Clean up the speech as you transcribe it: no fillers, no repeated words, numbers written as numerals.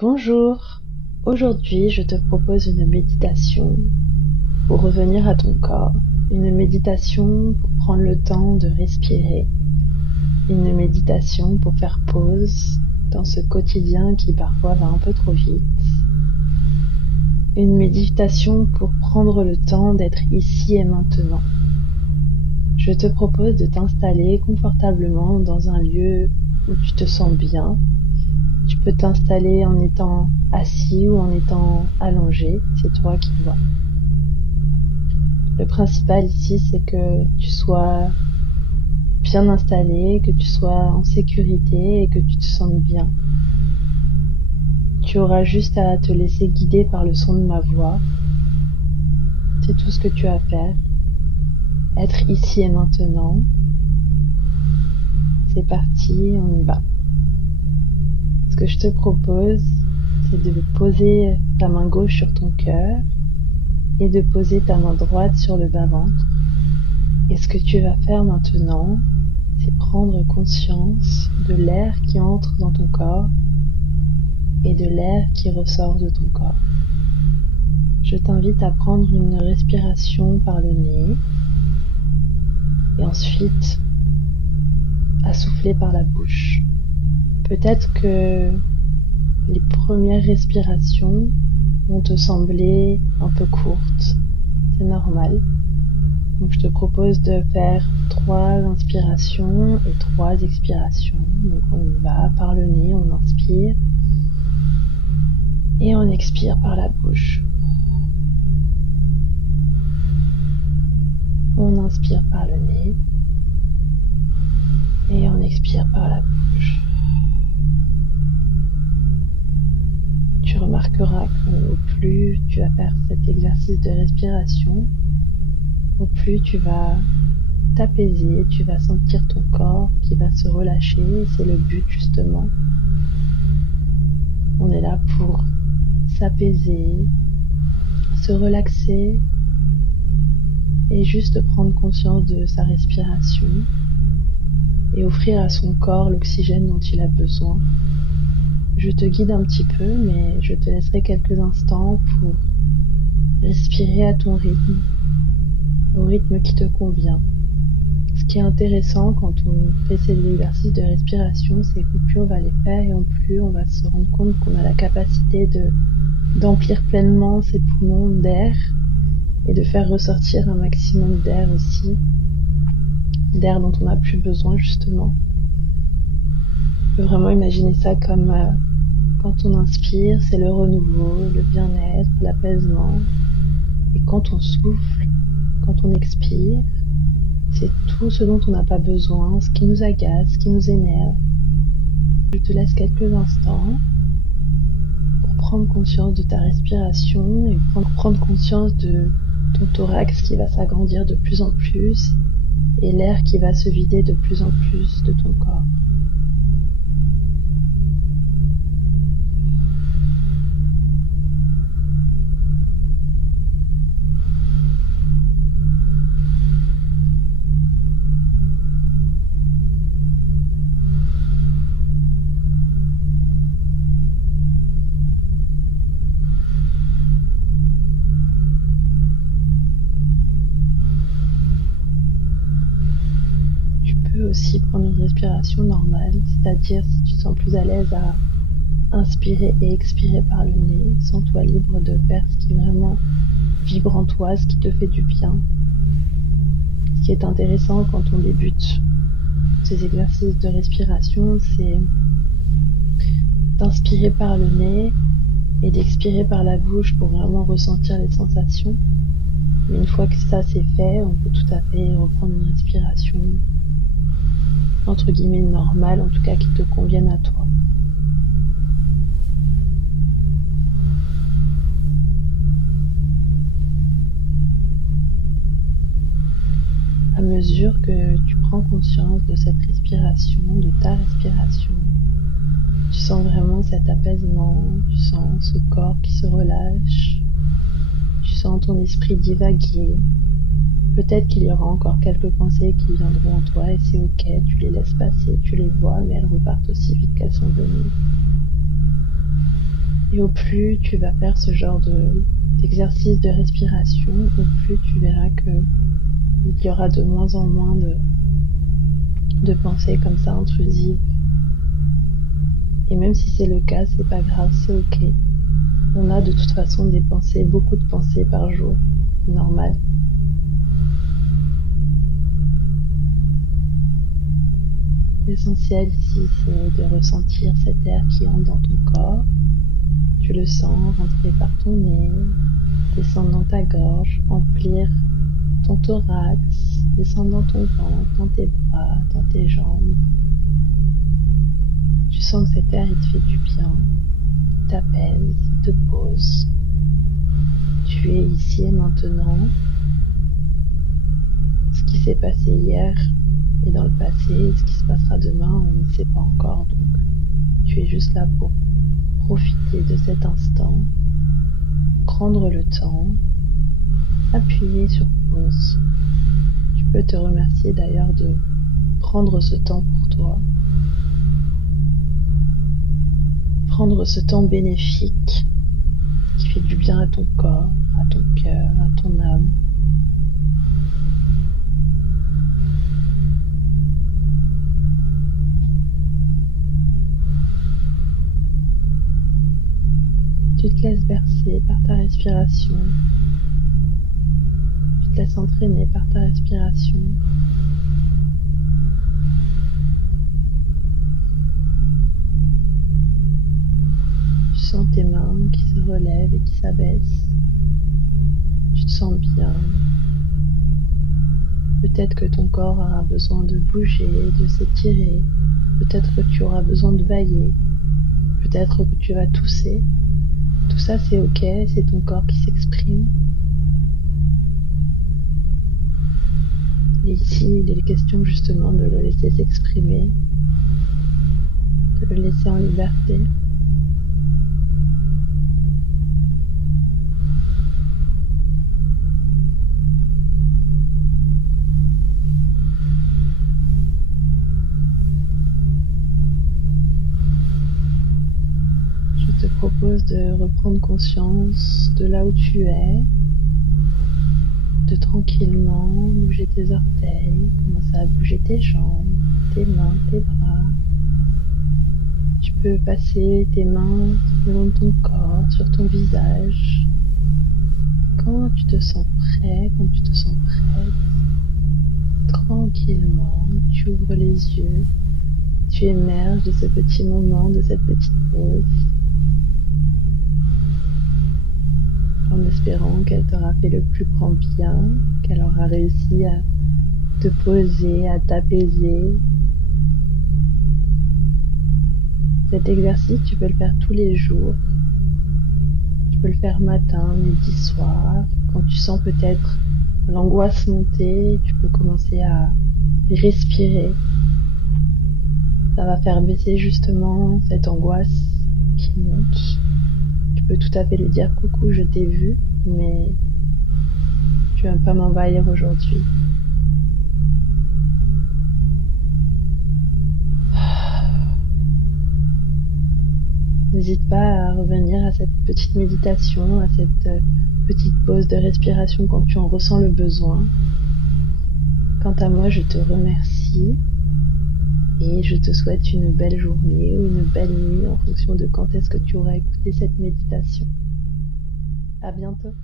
Bonjour, aujourd'hui je te propose une méditation pour revenir à ton corps, une méditation pour prendre le temps de respirer, une méditation pour faire pause dans ce quotidien qui parfois va un peu trop vite, une méditation pour prendre le temps d'être ici et maintenant. Je te propose de t'installer confortablement dans un lieu où tu te sens bien. Tu peux t'installer en étant assis ou en étant allongé, c'est toi qui vois. Le principal ici, c'est que tu sois bien installé, que tu sois en sécurité et que tu te sentes bien. Tu auras juste à te laisser guider par le son de ma voix. C'est tout ce que tu as à faire. Être ici et maintenant. C'est parti, on y va. Ce que je te propose, c'est de poser ta main gauche sur ton cœur et de poser ta main droite sur le bas-ventre. Et ce que tu vas faire maintenant, c'est prendre conscience de l'air qui entre dans ton corps et de l'air qui ressort de ton corps. Je t'invite à prendre une respiration par le nez et ensuite à souffler par la bouche. Peut-être que les premières respirations vont te sembler un peu courtes, c'est normal. Donc je te propose de faire 3 inspirations et 3 expirations. Donc on y va par le nez, on inspire et on expire par la bouche. On inspire par le nez et on expire par la bouche. Tu remarqueras qu'au plus tu vas faire cet exercice de respiration, au plus tu vas t'apaiser, tu vas sentir ton corps qui va se relâcher, et c'est le but justement. On est là pour s'apaiser, se relaxer et juste prendre conscience de sa respiration et offrir à son corps l'oxygène dont il a besoin. Je te guide un petit peu, mais je te laisserai quelques instants pour respirer à ton rythme, au rythme qui te convient. Ce qui est intéressant quand on fait ces exercices de respiration, c'est que plus on va les faire et plus on va se rendre compte qu'on a la capacité d'emplir pleinement ses poumons d'air et de faire ressortir un maximum d'air aussi, d'air dont on n'a plus besoin justement. On peut vraiment imaginer ça comme quand on inspire, c'est le renouveau, le bien-être, l'apaisement. Et quand on souffle, quand on expire, c'est tout ce dont on n'a pas besoin, ce qui nous agace, ce qui nous énerve. Je te laisse quelques instants pour prendre conscience de ta respiration et prendre conscience de ton thorax qui va s'agrandir de plus en plus et l'air qui va se vider de plus en plus de ton corps. Tu peux aussi prendre une respiration normale, c'est-à-dire si tu te sens plus à l'aise à inspirer et expirer par le nez, sens-toi libre de faire ce qui vraiment vibre en toi, ce qui te fait du bien. Ce qui est intéressant quand on débute ces exercices de respiration, c'est d'inspirer par le nez et d'expirer par la bouche pour vraiment ressentir les sensations. Mais une fois que ça c'est fait, on peut tout à fait reprendre une respiration entre guillemets normale, en tout cas qui te convienne à toi. À mesure que tu prends conscience de cette respiration, de ta respiration, tu sens vraiment cet apaisement, tu sens ce corps qui se relâche, tu sens ton esprit divaguer. Peut-être qu'il y aura encore quelques pensées qui viendront en toi et c'est ok, tu les laisses passer, tu les vois, mais elles repartent aussi vite qu'elles sont venues. Et au plus tu vas faire ce genre d'exercice de respiration, au plus tu verras que il y aura de moins en moins de pensées comme ça intrusives. Et même si c'est le cas, c'est pas grave, c'est ok. On a de toute façon des pensées, beaucoup de pensées par jour. Normal. L'essentiel ici, c'est de ressentir cet air qui entre dans ton corps. Tu le sens rentrer par ton nez, descendre dans ta gorge, remplir ton thorax, descendre dans ton ventre, dans tes bras, dans tes jambes. Tu sens que cet air, il te fait du bien, il t'apaise, il te pose. Tu es ici et maintenant. Ce qui s'est passé hier est dans le passé, ce qui se passera demain, on ne sait pas encore. Donc, tu es juste là pour profiter de cet instant, prendre le temps, appuyer sur pause. Tu peux te remercier d'ailleurs de prendre ce temps pour toi. Prendre ce temps bénéfique qui fait du bien à ton corps, à ton cœur, à ton âme. Tu te laisses bercer par ta respiration. Tu te laisses entraîner par ta respiration. Tu sens tes mains qui se relèvent et qui s'abaissent. Tu te sens bien. Peut-être que ton corps aura besoin de bouger, de s'étirer. Peut-être que tu auras besoin de bailler. Peut-être que tu vas tousser. Tout ça, c'est ok, c'est ton corps qui s'exprime. Et ici, il est question justement de le laisser s'exprimer, de le laisser en liberté. Je te propose de reprendre conscience de là où tu es, de tranquillement bouger tes orteils, commencer à bouger tes jambes, tes mains, tes bras. Tu peux passer tes mains le long de ton corps, sur ton visage. Quand tu te sens prêt, quand tu te sens prête, tranquillement, tu ouvres les yeux, tu émerges de ce petit moment, de cette petite pause, en espérant qu'elle t'aura fait le plus grand bien, qu'elle aura réussi à te poser, à t'apaiser. Cet exercice, tu peux le faire tous les jours. Tu peux le faire matin, midi, soir. Quand tu sens peut-être l'angoisse monter, tu peux commencer à respirer. Ça va faire baisser justement cette angoisse qui monte. Tu peux tout à fait lui dire coucou, je t'ai vu, mais tu vas pas m'envahir aujourd'hui. N'hésite pas à revenir à cette petite méditation, à cette petite pause de respiration quand tu en ressens le besoin. Quant à moi, je te remercie et je te souhaite une belle journée ou une belle nuit en fonction de quand est-ce que tu auras écouté cette méditation. À bientôt.